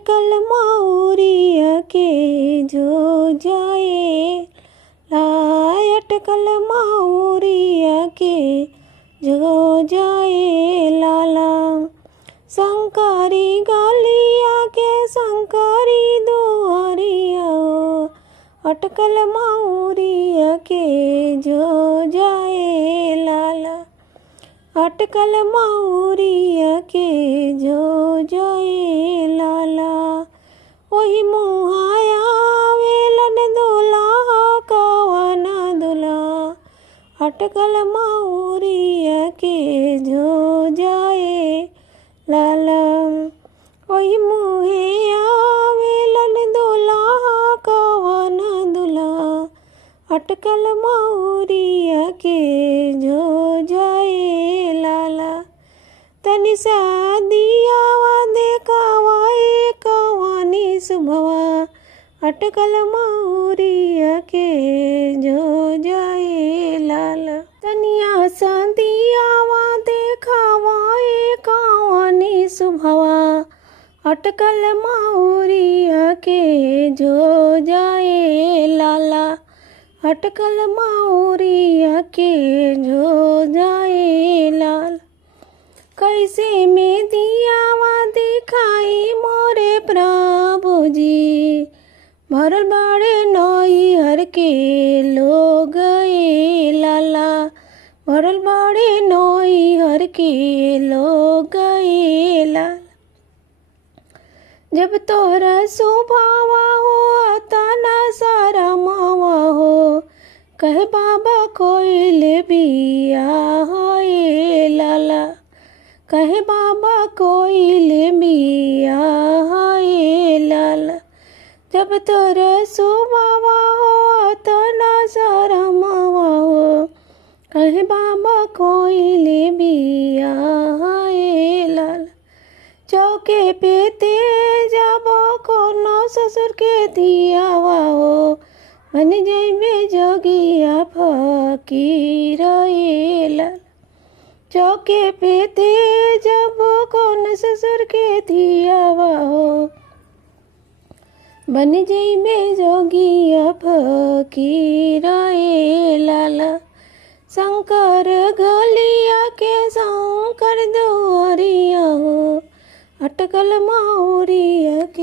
अटकल मौरिया के जो जाए लाय, अटकल मौरिया के जो जाए लाला। शंकरी गलिया के शंकरी दुआरिया, अटकल मौरिया के जो जाए लाला। अटकल मौरिया के जो जाए लाला। वही मुहाया वेलन दुल्हा कवन दुल्हा, अटकल मौरिया के जो जाए लाला। वही मुहे आवेलन दुल्हा कवन दुल्हा, अटकल मौरिया के जो जाए लाला। तनि शादियावा देखावा कवानी सुभवा, अटकल मौरिया के जो जाए लाला। तनिया शादियावा देखावा कवानी सुभवा, अटकल मौरिया के जो जाए लाला। अटकल मौरिया के जो जाए लाल। कैसे में दियावा दिखाई मोरे प्रभु जी, भरल बाड़े नई हर के लोग ए लाला। भरल बाड़े नई हर के लोग ए लाला। जब तोरा सुभावा हो तना सारा मावा हो, कहे बाबा कोइल बिया होए लाला। कहे बाबा कोइल बिया होए लाला। जब तोरा सुभावा हो तना सारा मावा हो, कहे बाबा कोइल बिया होए लाला। चौके पे ते जाबो कोनो ससुर के दियावा हो, बन जइबे जोगिया फकीर ए लाला। चौके पे ते जाबो कोनो ससुर के दियावा हो, बन जइबे जोगिया फकीर ए लाला। शंकर गलिया के शंकर दुआरिया हो, अटकल मौरिया के